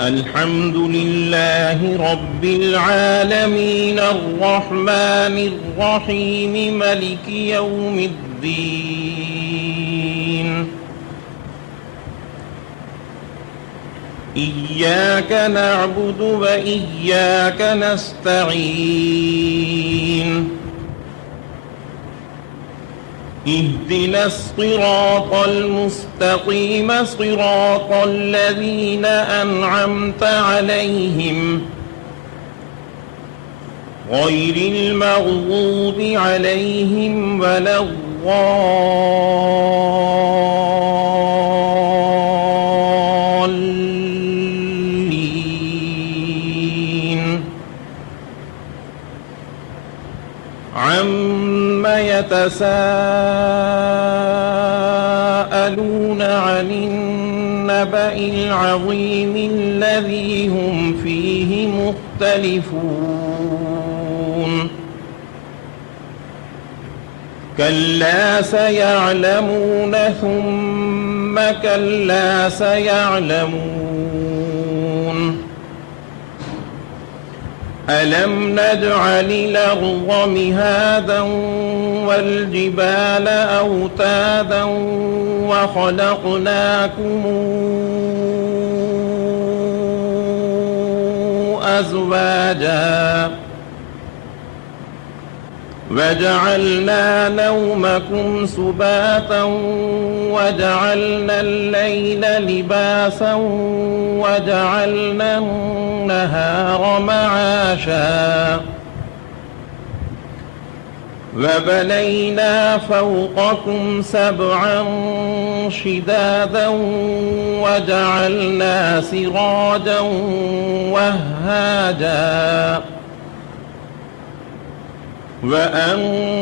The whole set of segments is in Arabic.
الحمد لله رب العالمين الرحمن الرحيم مالك يوم الدين إياك نعبد وإياك نستعين اهدنا الصراط المستقيم صراط الذين أنعمت عليهم غير المغضوب عليهم ولا الضالين عما يتساءلون عن النبأ العظيم الذي هم فيه مختلفون كلا سيعلمون ثم كلا سيعلمون ألم نجعل الأرض مهادا والجبال أوتادا وخلقناكم أزواجا وجعلنا نومكم سباتا وجعلنا الليل لباسا وجعلنا النهار معاشا وبنينا فوقكم سبعا شدادا وجعلنا سراجا وهاجا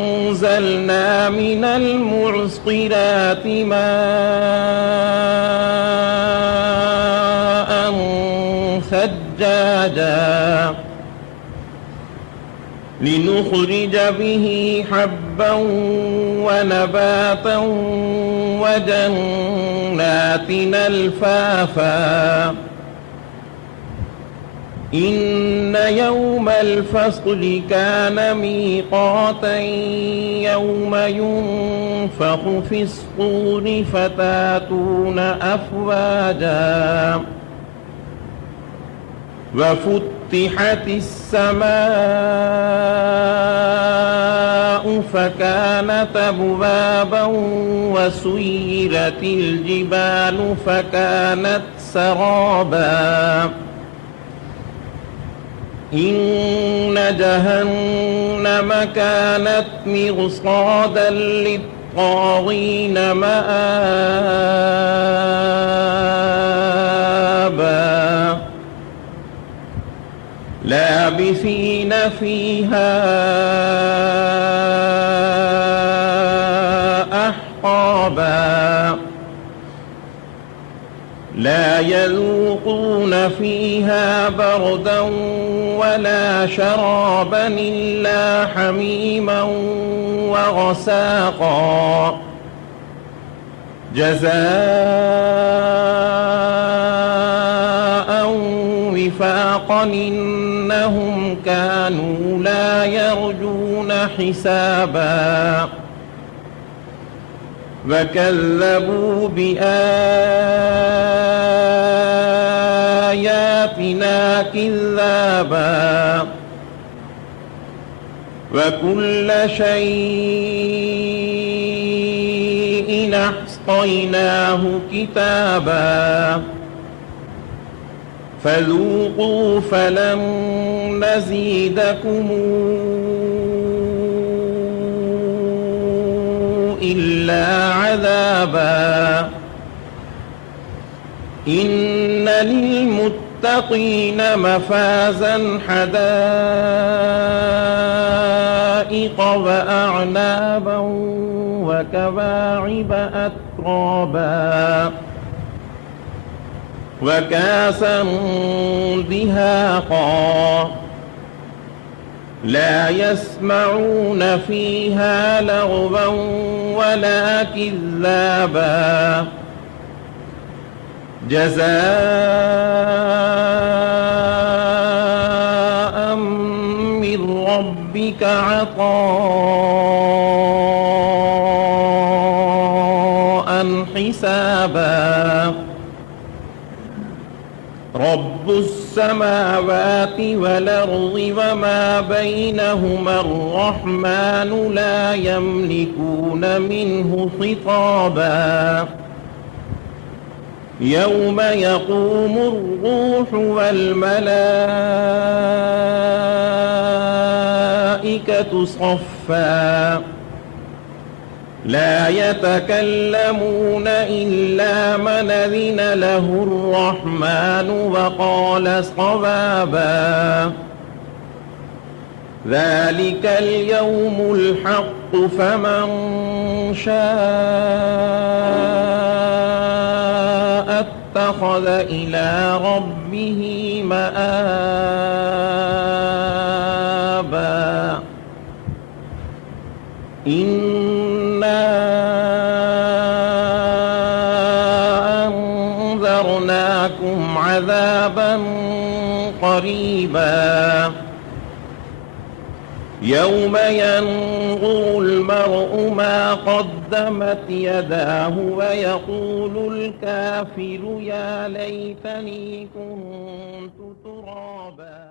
وأنزلنا من المعصرات ماء ثجاجا لنخرج به حبا ونباتا وجنات ألفافا إن يوم الفصل كان ميقاتا يوم ينفخ في الصور فتاتون أفواجا وفتحت السماء فكانت أبوابا وسيرت الجبال فكانت سرابا إن جهنم كانت مرصادا للطاغين مآبا لابثين فيها أحقابا لا يذوقون فيها بردا ولا شرابا إلا حميما وغساقا جزاء وفاقا إنهم كانوا لا يرجون حسابا وكذبوا بآياتنا كذابا وكل شيء أحصيناه كتابا فذوقوا فلن نزيدكم إلا عذابا إن للمتقين مفازا حدائق وأعنابا وكواعب أترابا وكاسا دهاقا لا يسمعون فيها لغوا ولا كذابا جزاء عطاء حسابا رب السماوات والأرض وما بينهما الرحمن لا يملكون منه خطابا يوم يقوم الروح والملائكة صفا لا يتكلمون إلا من أذن له الرحمن وقال صوابا ذلك اليوم الحق فمن شاء اتخذ إلى ربه مآبا إنا أنذرناكم عذابا قريبا يوم ينظر المرء ما قدمت يداه ويقول الكافر يا ليتني كنت ترابا